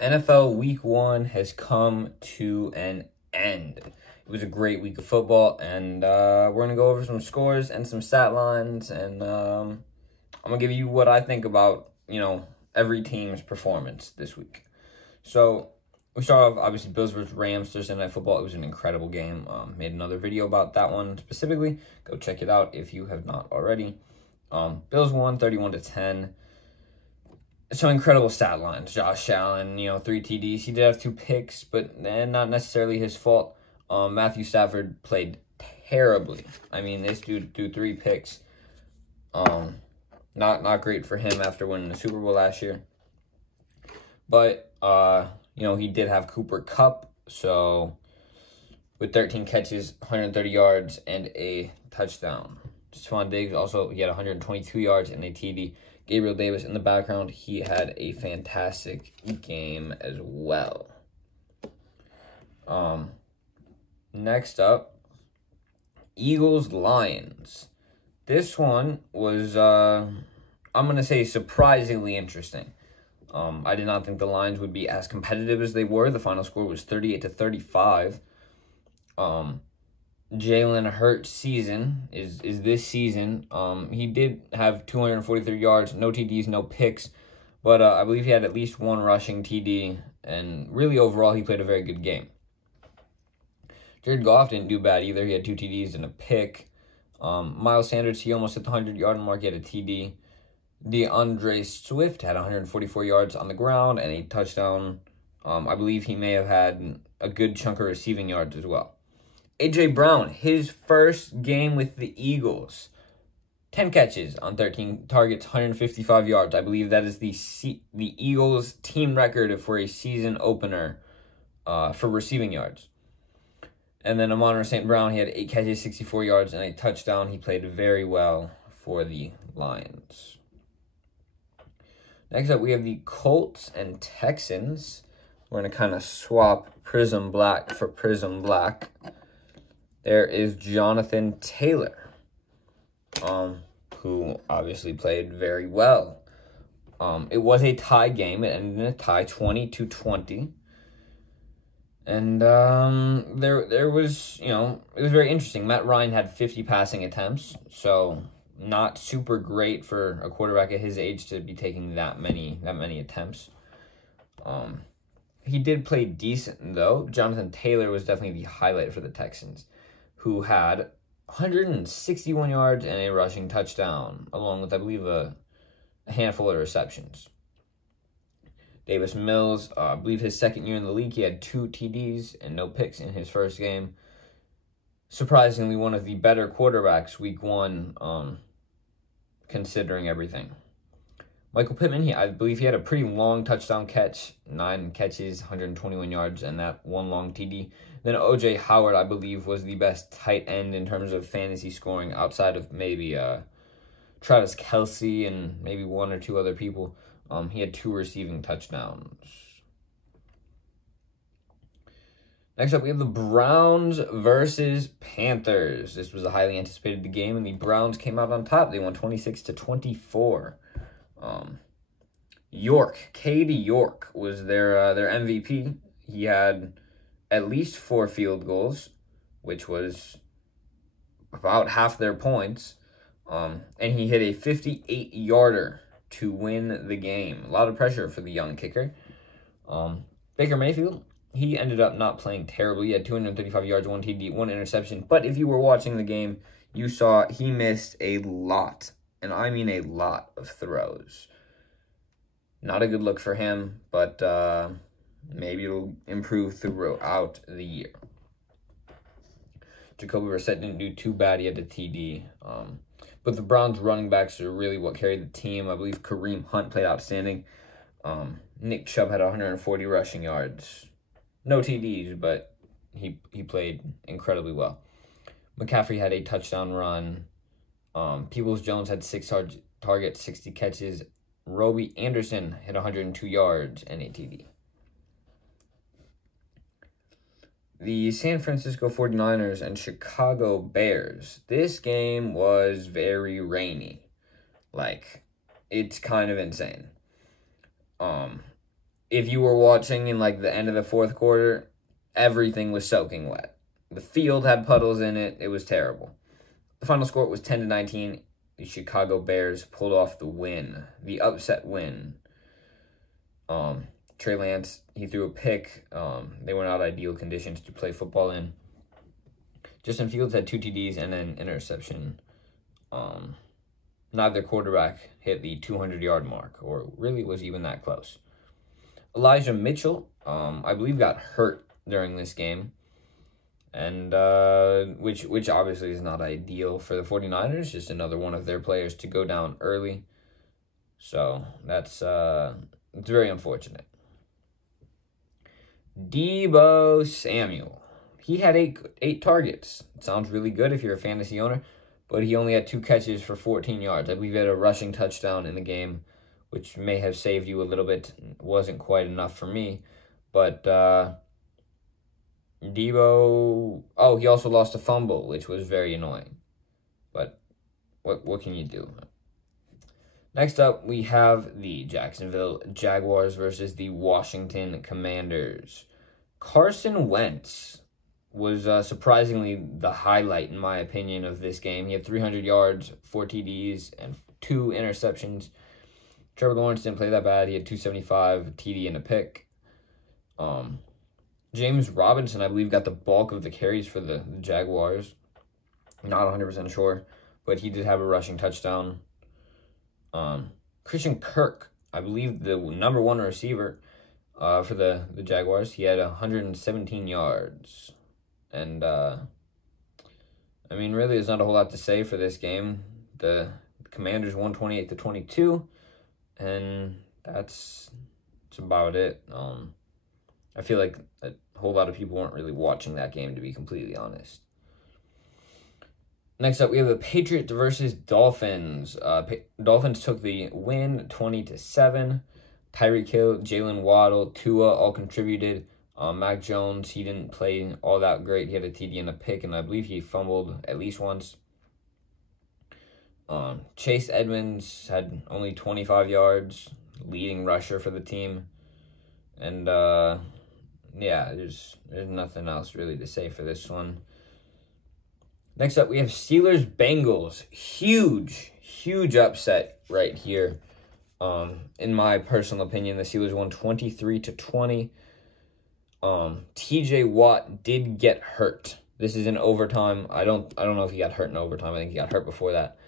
NFL Week 1 has come to an end. It was a great week of football, and we're going to go over some scores and some stat lines, and I'm going to give you what I think about, every team's performance this week. So, we start off, obviously, Bills versus Rams, Thursday Night Football. It was an incredible game. Made another video about that one specifically. Go check it out if you have not already. Bills won 31-10. So incredible stat lines. Josh Allen, 3 TDs. He did have 2 picks, but not necessarily his fault. Matthew Stafford played terribly. I mean, this dude threw 3 picks. Not great for him after winning the Super Bowl last year. But, he did have Cooper Kupp. So, with 13 catches, 130 yards, and a touchdown. Stephon Diggs also, he had 122 yards and a TD. Gabriel Davis in the background, he had a fantastic game as well. Next up, Eagles-Lions. This one was, I'm going to say, surprisingly interesting. I did not think the Lions would be as competitive as they were. The final score was 38-35. Jalen Hurts' season is this season. He did have 243 yards, no TDs, no picks, but I believe he had at least 1 rushing TD, and really overall he played a very good game. Jared Goff didn't do bad either. He had 2 TDs and a pick. Miles Sanders, he almost hit the 100-yard mark. He had a TD. DeAndre Swift had 144 yards on the ground and a touchdown. I believe he may have had a good chunk of receiving yards as well. A.J. Brown, his first game with the Eagles. 10 catches on 13 targets, 155 yards. I believe that is the Eagles team record for a season opener for receiving yards. And then Amon-Ra St. Brown, he had 8 catches, 64 yards, and a touchdown. He played very well for the Lions. Next up, we have the Colts and Texans. We're going to kind of swap Prism Black for Prism Black. There is Jonathan Taylor, who obviously played very well. It was a tie game. It ended in a tie, 20-20. And there was, it was very interesting. Matt Ryan had 50 passing attempts, so not super great for a quarterback at his age to be taking that many attempts. He did play decent, though. Jonathan Taylor was definitely the highlight for the Texans, who had 161 yards and a rushing touchdown, along with, I believe, a handful of receptions. Davis Mills, I believe his second year in the league, he had 2 TDs and no picks in his first game. Surprisingly, one of the better quarterbacks week 1, considering everything. Michael Pittman, I believe he had a pretty long touchdown catch, 9 catches, 121 yards, and that 1 long TD. Then O.J. Howard, I believe, was the best tight end in terms of fantasy scoring outside of maybe Travis Kelce and maybe 1 or 2 other people. He had 2 receiving touchdowns. Next up, we have the Browns versus Panthers. This was a highly anticipated game, and the Browns came out on top. They won 26-24. Katie York was their MVP. He had at least 4 field goals, which was about half their points. And he hit a 58-yarder to win the game. A lot of pressure for the young kicker. Baker Mayfield, he ended up not playing terribly. He had 235 yards, 1 TD, 1 interception. But if you were watching the game, you saw he missed a lot, and I mean a lot of throws. Not a good look for him, but maybe it'll improve throughout the year. Jacoby Brissett didn't do too bad. He had a TD. But the Browns running backs are really what carried the team. I believe Kareem Hunt played outstanding. Nick Chubb had 140 rushing yards. No TDs, but he played incredibly well. McCaffrey had a touchdown run. Peoples-Jones had 6 targets, 60 catches. Robbie Anderson hit 102 yards and a TD. The San Francisco 49ers and Chicago Bears. This game was very rainy. Like, it's kind of insane. if you were watching in like the end of the fourth quarter, everything was soaking wet. The field had puddles in it. It was terrible. The final score was 10-19. The Chicago Bears pulled off the win, the upset win. Trey Lance, he threw a pick. They were not ideal conditions to play football in. Justin Fields had 2 TDs and an interception. Neither quarterback hit the 200-yard mark, or really was even that close. Elijah Mitchell, I believe, got hurt during this game, and which obviously is not ideal for the 49ers, just another one of their players to go down early. So that's it's very unfortunate. Deebo Samuel, he had eight targets. It sounds really good if you're a fantasy owner, but he only had 2 catches for 14 yards. I believe he had a rushing touchdown in the game, which may have saved you a little bit. It wasn't quite enough for me, but Deebo, he also lost a fumble, which was very annoying. But what can you do? Next up, we have the Jacksonville Jaguars versus the Washington Commanders. Carson Wentz was surprisingly the highlight, in my opinion, of this game. He had 300 yards, 4 TDs, and 2 interceptions. Trevor Lawrence didn't play that bad. He had 275, a TD, and a pick. James Robinson, I believe, got the bulk of the carries for the Jaguars. Not 100% sure, but he did have a rushing touchdown. Christian Kirk, I believe the number 1 receiver for the Jaguars, he had 117 yards. And, I mean, really, there's not a whole lot to say for this game. The Commanders won 28-22, and that's about it. I feel like a whole lot of people weren't really watching that game, to be completely honest. Next up, we have the Patriots versus Dolphins. Dolphins took the win 20-7. Tyreek Hill, Jalen Waddle, Tua all contributed. Mac Jones, he didn't play all that great. He had a TD and a pick, and I believe he fumbled at least once. Chase Edmonds had only 25 yards, leading rusher for the team. And, yeah, there's nothing else really to say for this one. Next up, we have Steelers-Bengals. Huge upset right here. In my personal opinion, the Steelers won 23-20. TJ Watt did get hurt. This is in overtime. I don't know if he got hurt in overtime. I think he got hurt before that.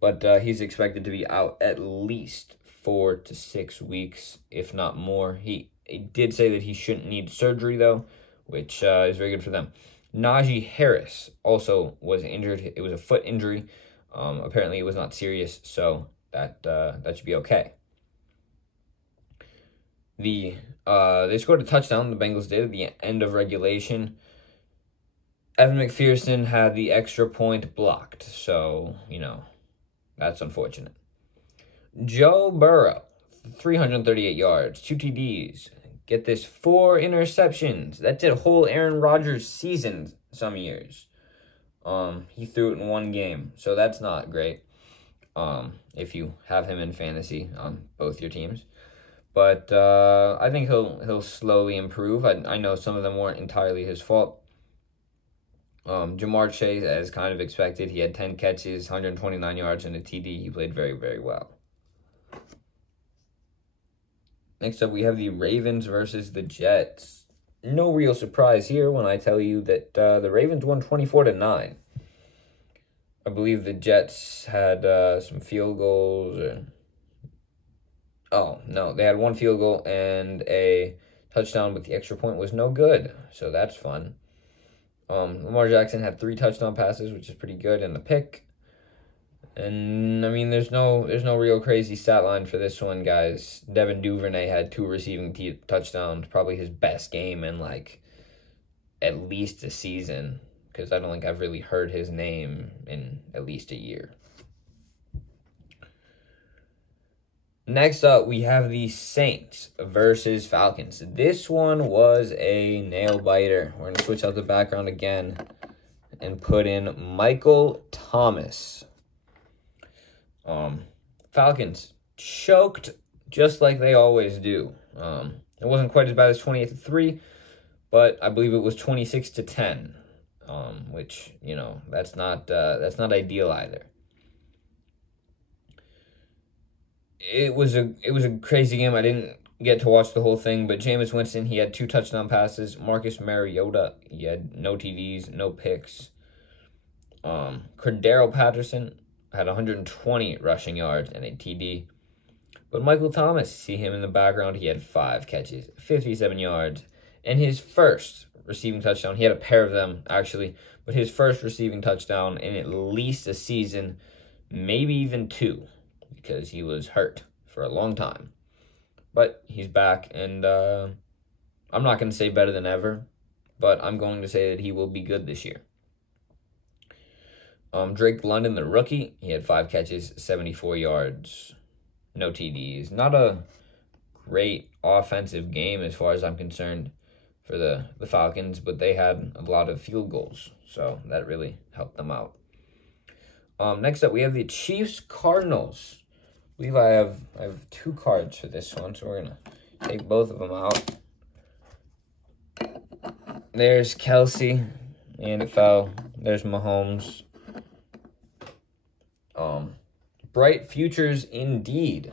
But he's expected to be out at least 4 to 6 weeks, if not more. He did say that he shouldn't need surgery, though, which is very good for them. Najee Harris also was injured. It was a foot injury. Apparently, it was not serious, so that should be okay. They scored a touchdown, the Bengals did, at the end of regulation. Evan McPherson had the extra point blocked, so, that's unfortunate. Joe Burrow, 338 yards, 2 TDs. Get this, 4 interceptions. That's a whole Aaron Rodgers season some years. He threw it in 1 game, so that's not great. If you have him in fantasy on both your teams. But I think he'll slowly improve. I know some of them weren't entirely his fault. Jamar Chase, as kind of expected, he had 10 catches, 129 yards, and a TD. He played very, very well. Next up, we have the Ravens versus the Jets. No real surprise here when I tell you that the Ravens won 24-9. I believe the Jets had some field goals. Oh, no, they had 1 field goal and a touchdown, but the extra point was no good, so that's fun. Lamar Jackson had 3 touchdown passes, which is pretty good, and a pick. And, I mean, there's no real crazy stat line for this one, guys. Devin Duvernay had 2 receiving touchdowns, probably his best game in, at least a season, because I don't think I've really heard his name in at least a year. Next up, we have the Saints versus Falcons. This one was a nail-biter. We're going to switch out the background again and put in Michael Thomas. Falcons choked just like they always do. It wasn't quite as bad as 28-3, but I believe it was 26-10, which, you know, that's not ideal either. It was a crazy game. I didn't get to watch the whole thing, but Jameis Winston, he had 2 touchdown passes. Marcus Mariota, he had no TDs, no picks. Cordero Patterson had 120 rushing yards and a TD. But Michael Thomas, see him in the background, he had 5 catches, 57 yards, and his first receiving touchdown. He had a pair of them, actually, but his first receiving touchdown in at least a season, maybe even 2, because he was hurt for a long time. But he's back, and I'm not going to say better than ever, but I'm going to say that he will be good this year. Drake London, the rookie, he had 5 catches, 74 yards, no TDs. Not a great offensive game as far as I'm concerned for the Falcons, but they had a lot of field goals, so that really helped them out. Next up, we have the Chiefs-Cardinals. I believe I have 2 cards for this one, so we're going to take both of them out. There's Kelsey, and it fell. There's Mahomes. Bright futures indeed.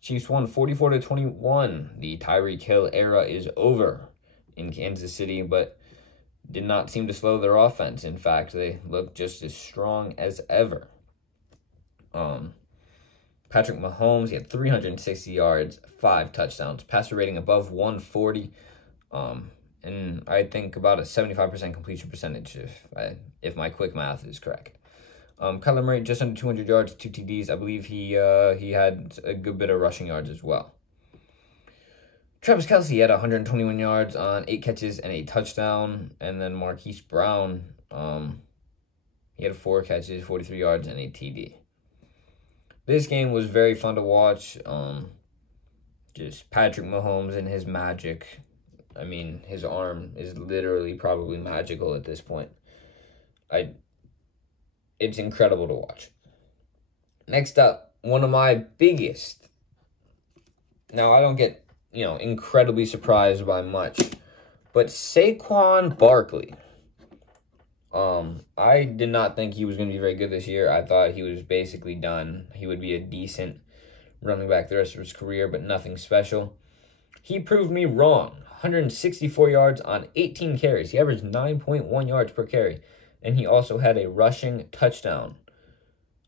Chiefs won 44-21. The Tyreek Hill era is over in Kansas City, but did not seem to slow their offense. In fact, they looked just as strong as ever. Patrick Mahomes, he had 360 yards, 5 touchdowns, passer rating above 140, and I think about a 75% completion percentage if my quick math is correct. Kyler Murray, just under 200 yards, 2 TDs. I believe he had a good bit of rushing yards as well. Travis Kelce had 121 yards on 8 catches and a touchdown. And then Marquise Brown, he had 4 catches, 43 yards, and a TD. This game was very fun to watch. Just Patrick Mahomes and his magic. I mean, his arm is literally probably magical at this point. It's incredible to watch. Next up, one of my biggest. Now, I don't get, incredibly surprised by much, but Saquon Barkley. I did not think he was going to be very good this year. I thought he was basically done. He would be a decent running back the rest of his career, but nothing special. He proved me wrong. 164 yards on 18 carries. He averaged 9.1 yards per carry. And he also had a rushing touchdown.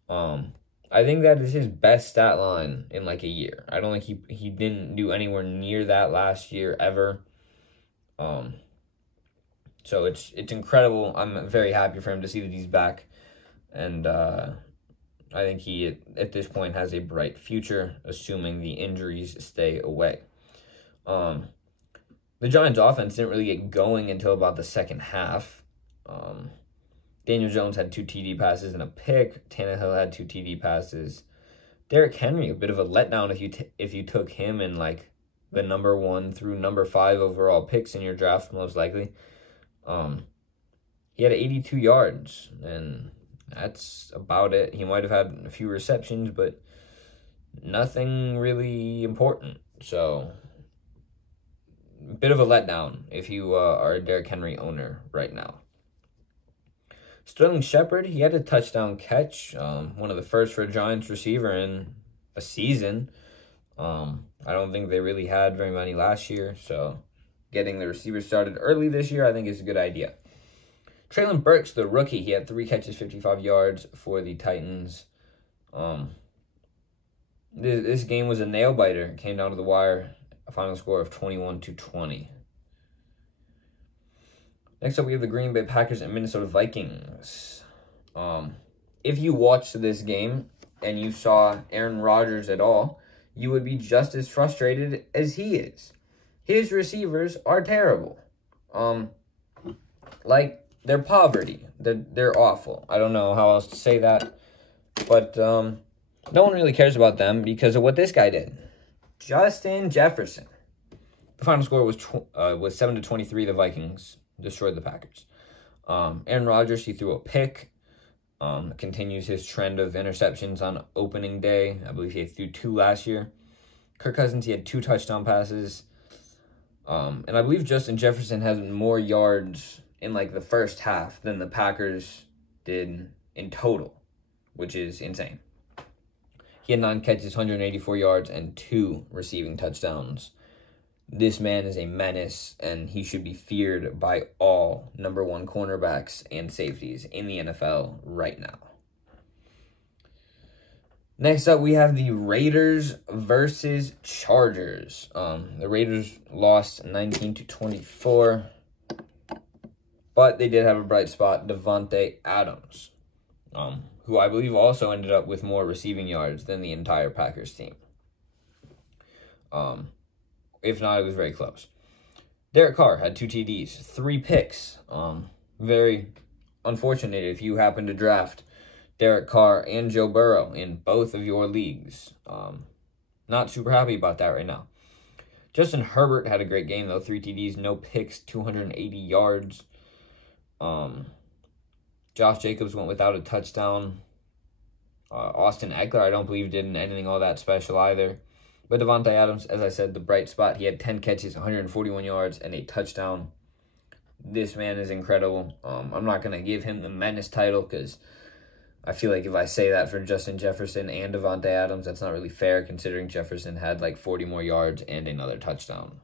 I think that is his best stat line in like a year. I don't think he didn't do anywhere near that last year ever. So it's incredible. I'm very happy for him to see that he's back. And I think he, at this point, has a bright future, assuming the injuries stay away. The Giants' offense didn't really get going until about the second half. Daniel Jones had 2 TD passes and a pick. Tannehill had 2 TD passes. Derrick Henry, a bit of a letdown if you took him in like the number 1 through number 5 overall picks in your draft, most likely. He had 82 yards, and that's about it. He might have had a few receptions, but nothing really important. So, a bit of a letdown if you are a Derrick Henry owner right now. Sterling Shepard, he had a touchdown catch, one of the first for a Giants receiver in a season. I don't think they really had very many last year, so getting the receivers started early this year I think is a good idea. Treylon Burks, the rookie, he had 3 catches, 55 yards for the Titans. This game was a nail-biter. It came down to the wire, a final score of 21-20. Next up, we have the Green Bay Packers and Minnesota Vikings. If you watched this game and you saw Aaron Rodgers at all, you would be just as frustrated as he is. His receivers are terrible. They're poverty. They're awful. I don't know how else to say that. But no one really cares about them because of what this guy did. Justin Jefferson. The final score was 7-23. The Vikings destroyed the Packers. Aaron Rodgers, he threw a pick. Continues his trend of interceptions on opening day. I believe he threw 2 last year. Kirk Cousins, he had 2 touchdown passes. And I believe Justin Jefferson has more yards in, like, the first half than the Packers did in total, which is insane. He had 9 catches, 184 yards, and 2 receiving touchdowns. This man is a menace, and he should be feared by all number 1 cornerbacks and safeties in the NFL right now. Next up, we have the Raiders versus Chargers. The Raiders lost 19-24, but they did have a bright spot, Davante Adams, who I believe also ended up with more receiving yards than the entire Packers team. If not, it was very close. Derek Carr had 2 TDs, 3 picks. Very unfortunate if you happen to draft Derek Carr and Joe Burrow in both of your leagues. Not super happy about that right now. Justin Herbert had a great game, though. 3 TDs, no picks, 280 yards. Josh Jacobs went without a touchdown. Austin Eckler, I don't believe, did anything all that special either. But Davante Adams, as I said, the bright spot. He had 10 catches, 141 yards, and a touchdown. This man is incredible. I'm not going to give him the menace title because I feel like if I say that for Justin Jefferson and Davante Adams, that's not really fair considering Jefferson had like 40 more yards and another touchdown.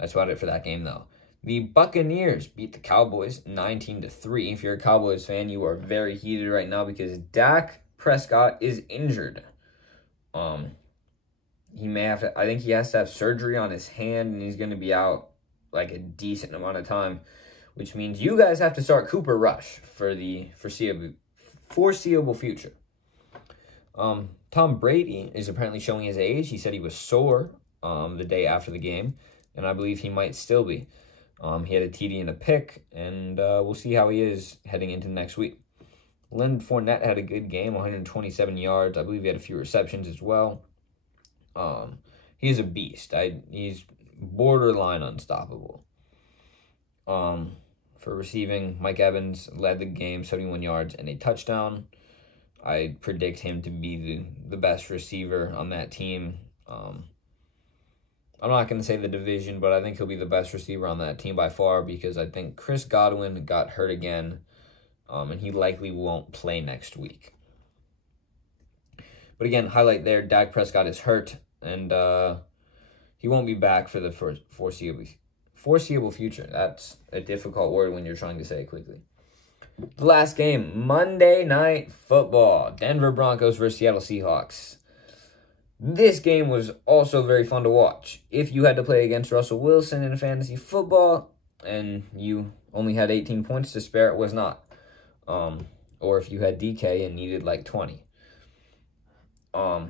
That's about it for that game, though. The Buccaneers beat the Cowboys 19-3. If you're a Cowboys fan, you are very heated right now because Dak Prescott is injured. He may have to, I think he has to have surgery on his hand, and he's going to be out like a decent amount of time, which means you guys have to start Cooper Rush for the foreseeable future. Tom Brady is apparently showing his age. He said he was sore the day after the game, and I believe he might still be. He had a TD and a pick, and we'll see how he is heading into next week. Leonard Fournette had a good game, 127 yards. I believe he had a few receptions as well. He's a beast. He's borderline unstoppable. For receiving, Mike Evans led the game, 71 yards and a touchdown. I predict him to be the best receiver on that team. I'm not going to say the division, but I think he'll be the best receiver on that team by far because I think Chris Godwin got hurt again, and he likely won't play next week. But again, highlight there, Dak Prescott is hurt, and he won't be back for the foreseeable future. That's a difficult word when you're trying to say it quickly. The last game, Monday Night Football. Denver Broncos versus Seattle Seahawks. This game was also very fun to watch. If you had to play against Russell Wilson in fantasy football and you only had 18 points to spare, it was not. Or if you had DK and needed like 20. The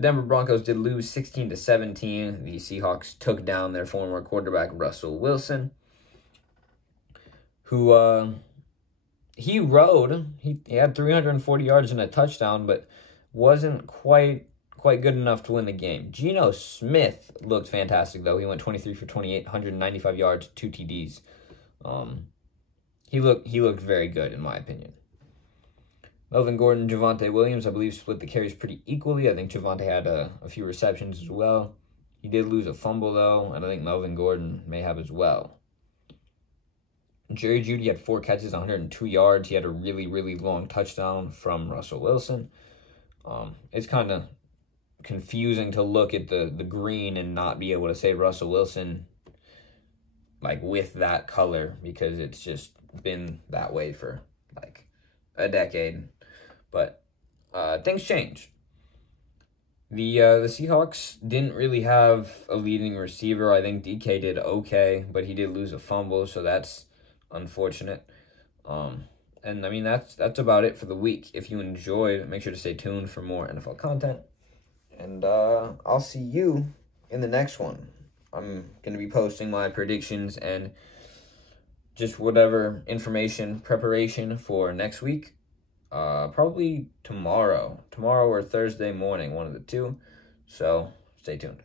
Denver Broncos did lose 16-17. The Seahawks took down their former quarterback, Russell Wilson, who he rode. He had 340 yards and a touchdown, but wasn't quite good enough to win the game. Geno Smith looked fantastic, though. He went 23 for 28, 195 yards, 2 TDs. He looked very good, in my opinion. Melvin Gordon and Javonte Williams, I believe, split the carries pretty equally. I think Javonte had a few receptions as well. He did lose a fumble, though, and I think Melvin Gordon may have as well. Jerry Jeudy had 4 catches, 102 yards. He had a really, really long touchdown from Russell Wilson. It's kind of confusing to look at the green and not be able to say Russell Wilson like with that color because it's just been that way for like a decade. But things change. The Seahawks didn't really have a leading receiver. I think DK did okay, but he did lose a fumble, so that's unfortunate. And I mean that's about it for the week. If you enjoyed, make sure to stay tuned for more NFL content. And I'll see you in the next one. I'm going to be posting my predictions and just whatever information, preparation for next week. Probably tomorrow or Thursday morning, one of the two. So stay tuned.